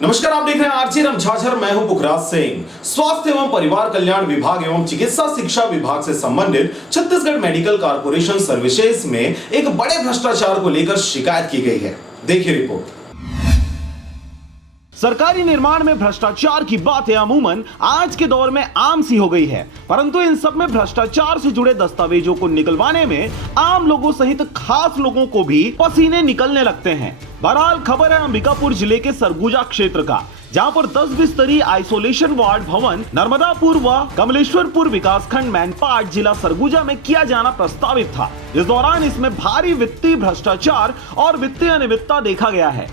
नमस्कार, आप देख रहे हैं आरजे रमझाझर। मैं हूं पुखराज सिंह। स्वास्थ्य एवं परिवार कल्याण विभाग एवं चिकित्सा शिक्षा विभाग से संबंधित छत्तीसगढ़ मेडिकल कॉर्पोरेशन सर्विसेज में एक बड़े भ्रष्टाचार को लेकर शिकायत की गई है। देखिए रिपोर्ट। सरकारी निर्माण में भ्रष्टाचार की बातें अमूमन आज के दौर में आम सी हो गई है, परंतु इन सब में भ्रष्टाचार से जुड़े दस्तावेजों को निकलवाने में आम लोगों सहित खास लोगों को भी पसीने निकलने लगते हैं। बहरहाल खबर है अंबिकापुर जिले के सरगुजा क्षेत्र का, जहां पर 10 बिस्तरी आइसोलेशन वार्ड भवन नर्मदापुर व कमलेश्वरपुर विकासखंड मैनपाट जिला सरगुजा में किया जाना प्रस्तावित था। इस दौरान इसमें भारी वित्तीय भ्रष्टाचार और वित्तीय अनियमितता देखा गया है।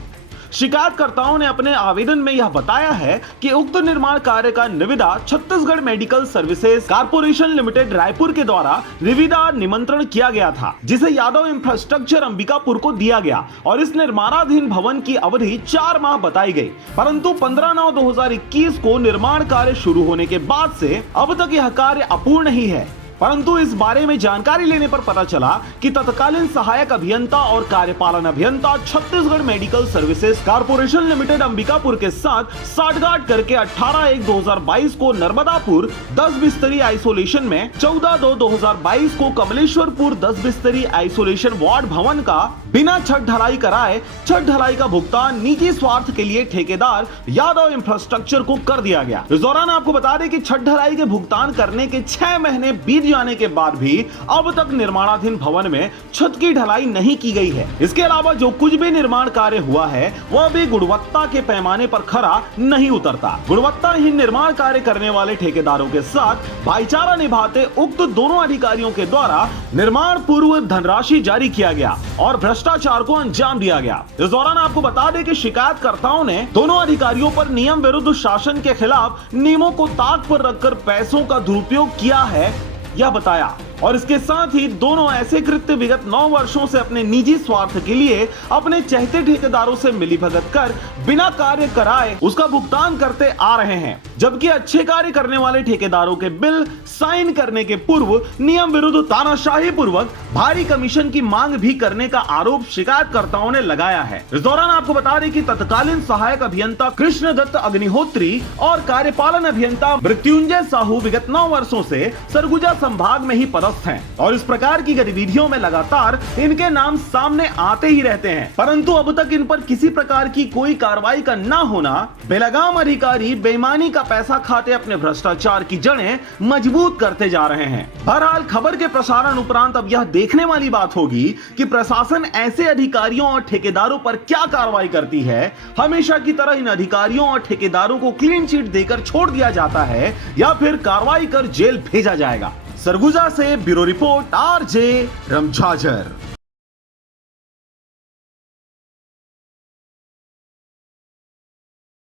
शिकायतकर्ताओं ने अपने आवेदन में यह बताया है कि उक्त निर्माण कार्य का निविदा Chhattisgarh medical services corporation limited Raipur के द्वारा निविदा निमंत्रण किया गया था, जिसे यादव इंफ्रास्ट्रक्चर अंबिकापुर को दिया गया और इस निर्माणाधीन भवन की अवधि 4 माह बताई गई, परंतु 15/9/2021 को निर्माण कार्य शुरू होने के बाद से अब तक यह कार्य अपूर्ण ही है। परंतु इस बारे में जानकारी लेने पर पता चला कि तत्कालीन सहायक अभियंता और कार्यपालन अभियंता Chhattisgarh medical services corporation limited Ambikapur के साथ साठगांठ करके 18/1/2022 को नर्मदापुर 10 बिस्तरी आइसोलेशन में, 14/2/2022 को कमलेश्वरपुर 10 बिस्तरी आइसोलेशन वार्ड भवन का बिना छत ढलाई कराए छत ढलाई का भुगतान निजी स्वार्थ के लिए ठेकेदार यादव इंफ्रास्ट्रक्चर को कर दिया गया। इस दौरान आपको बता दें कि छत ढलाई के भुगतान करने के 6 महीने बीत जाने के बाद भी अब तक निर्माणाधीन भवन में छत की ढलाई नहीं की गई है। इसके अलावा जो कुछ भी निर्माण कार्य हुआ है वह भी गुणवत्ता के पैमाने पर खरा नहीं उतरता। गुणवत्ताहीन निर्माण कार्य करने वाले ठेकेदारों के साथ भाईचारा निभाते उक्त दोनों अधिकारियों के द्वारा निर्माण पूर्व धनराशि जारी किया गया और भ्रष्टाचार को अंजाम दिया गया। इस दौरान आपको बता दें कि शिकायतकर्ताओं ने दोनों अधिकारियों पर नियम विरुद्ध शासन के खिलाफ नियमों को ताक पर रखकर पैसों का दुरुपयोग किया है यह बताया, और इसके साथ ही दोनों ऐसे कृत्य विगत 9 वर्षों से अपने निजी स्वार्थ के लिए अपने चहेते ठेकेदारों से मिलीभगत कर बिना कार्य कराए उसका भुगतान करते आ रहे हैं, जबकि अच्छे कार्य करने वाले ठेकेदारों के बिल साइन करने के पूर्व नियम विरुद्ध तानाशाही पूर्वक भारी कमीशन की मांग भी करने का आरोप शिकायतकर्ताओं ने लगाया है। इस दौरान आपको बता दें कि तत्कालीन सहायक अभियंता कृष्णदत्त अग्निहोत्री और कार्यपालन अभियंता मृत्युंजय साहू विगत 9 वर्षों से सरगुजा संभाग में ही हैं और इस प्रकार की गतिविधियों में लगातार इनके नाम सामने आते ही रहते हैं, परंतु अब तक इन पर किसी प्रकार की कोई कार्रवाई का न होना बेलगाम अधिकारी बेईमानी का पैसा खाते अपने भ्रष्टाचार की जड़ें मजबूत करते जा रहे हैं। बहरहाल खबर के प्रसारण उपरांत अब यह देखने वाली बात होगी कि प्रशासन ऐसे अधिकारियों और ठेकेदारों पर क्या कार्रवाई करती है। हमेशा की तरह इन अधिकारियों और ठेकेदारों को क्लीन चिट देकर छोड़ दिया जाता है या फिर कार्रवाई कर जेल भेजा जाएगा। सरगुजा से ब्यूरो रिपोर्ट आरजे रमझाझर।